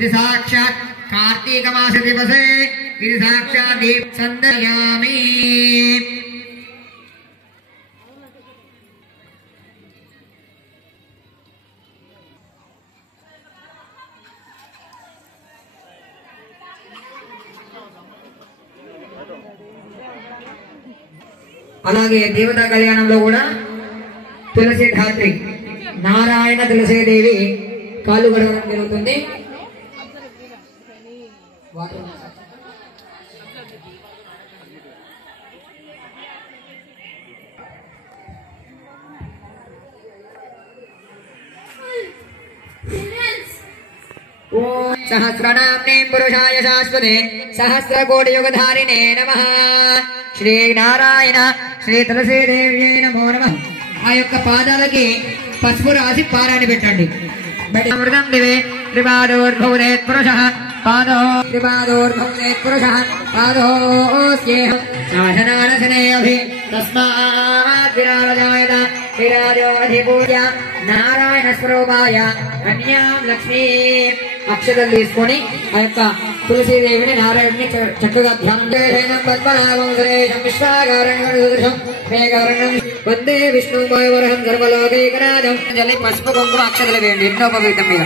ఇది సాక్షాత్ కార్తీక మాస దివసే ఇది సాక్షాత్ సందయామి అలాగే దేవతా కళ్యాణంలో కూడా తులసి ధాత్రి నారాయణ తులసీదేవి కాళ్ళు గడవడం జరుగుతుంది. ఓం సహస్రనామ్నే పురుషాయ శాశ్వతే సహస్రకోటి యుగధారిణే నమః. శ్రీ నారాయణ శ్రీ తులసీదేవి నమో నమః. ఆ యొక్క పాదాలకి పసుపు రాసి పారాన్ని పెట్టండి. అమృతం దివే త్రిపాదోర్భువేత్ పురుషః పాదో త్రిపాదోర్భువేత్ పురుషః పాదోస్యేహ నాశనానశనే అభి తస్మాత్ విరాజాయత విరాజోధిపూజ నారాయణ స్వరూపాయ కన్యాం లక్ష్మీ. అక్షతలు తీసుకొని ఆ యొక్క తులసీదేవిని నారాయణుని చక్కగా ధ్యానం వందే విష్ణు వరహం సర్వలోకైకనాథం. పసుపు కుంకుమ అక్షతలు వేయండి యజ్ఞోపవీతం మీద.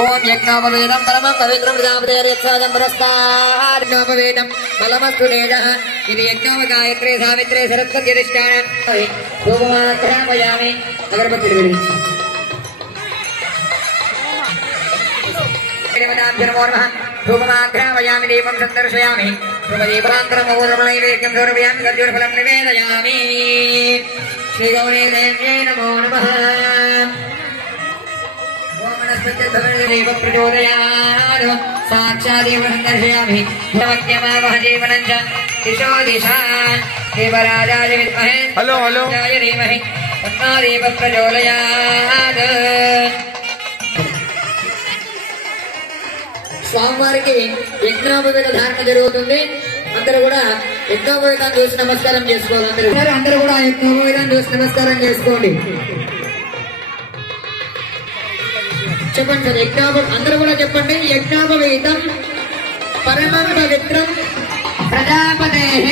ఓం యజ్ఞోపవేదం పరమం పవిత్రం ప్రజాపతేర్యక్షాదం బలమస్తు తేజః. ఇది యజ్ఞోప గాయత్రి సావిత్రి సరస్వతి అధిష్టానం. ధూపమాగ్రహమయామి. అగరబత్తిలు వెలిగించి ధూపమాగ్రహమయామి. దీపం సందర్శయామి. ధూపదీపాంతరమోదనైవేద్యం సమర్పయామి. ఖర్జూరఫలం నివేదయామి. శ్రీ గౌరీ దేవ్యై నమో నమః. ఓం వనస్పతిర్భవదేవ ప్రచోదయాత్. సాక్షాదేవ సందర్శయామి. భవత్యమావహ జీవనం చ దిశో దిశాన్. దేవరాజాయ విద్మహే రాజాయ ధీమహి తన్నోదేవ ప్రచోదయాత్. స్వామివారికి యజ్ఞోపవేత ధారణ జరుగుతుంది. అందరూ కూడా యజ్ఞోపవేతాన్ని చూసి నమస్కారం చేసుకోవాలి. అందరూ కూడా యజ్ఞోపవేతాన్ని చూసి నమస్కారం చేసుకోండి. చెప్పండి సార్. అందరూ కూడా చెప్పండి. యజ్ఞోపవేతం పరమం పవిత్రం ప్రజాపతేః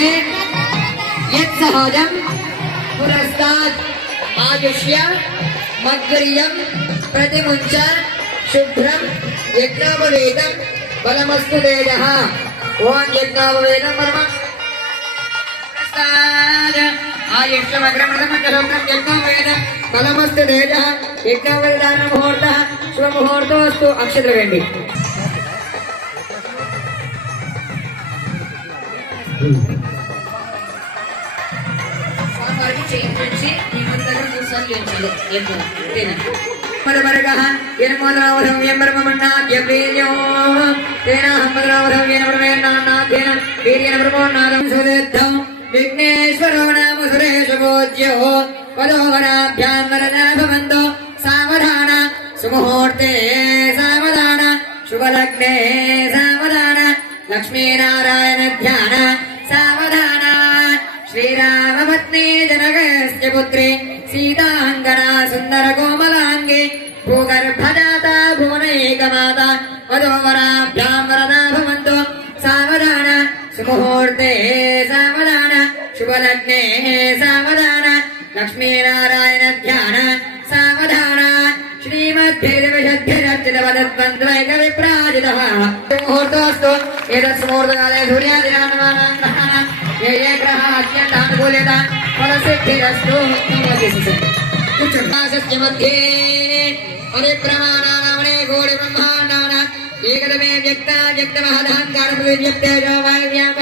యత్ సహజం పురస్తాత్ ఆయుష్య మద్వర్యం ప్రతిముంచ శుభ్రం యజ్ఞోపవేతం బలమస్తు తేజః. ఓం యజ్ఞోపవేతం పరమం యజ్ఞోపవేతం బలమస్తు తేజః. యజ్ఞోపవేదాన ముహూర్త శుభముహూర్తోస్తు. అక్షతలు వేయండి. స్వామివారికి చేయించి ఈ మంత్రం 3 సార్లు చేయించాలి. విఘ్నేశ్వరో నామ సురేష పూజ్యో పదోవరాభ్యాం వరదా భవంతో సావధాన సుముహూర్తే సావధాన శుభలగ్నే సావధాన లక్ష్మీనారాయణ ధ్యాన సావధాన. శ్రీరామపత్ని జనకస్య పుత్రి సీతాంగనా సుందర కోమలాంగి భూగర్భజాత భువనైకమాత వధోవరాభ్యాం వరదా భవంతో సావధాన సుముహూర్తే సావధాన శుభలగ్నే సావధాన లక్ష్మీనారాయణ ధ్యాన సావధాన. శ్రీమద్భేదవిషద్భిరర్చితవదద్వంద్వైక విప్రాజితః ముహూర్తోస్తు. ఏతత్ ముహూర్తకాలే సూర్యాదినామానాం గ్రహాణాం ఏ ఏ గ్రహాः అత్యంతానుకూల్యత ఫలసిద్ధిరస్తు. కూర్చోండి. మధ్యే పరిప్రమాణానామనే కోటి బ్రహ్మాండానాం ఏకదమే వ్యక్త వ్యక్తమహదాంకార వ్యక్తేజో వాయువ్యామ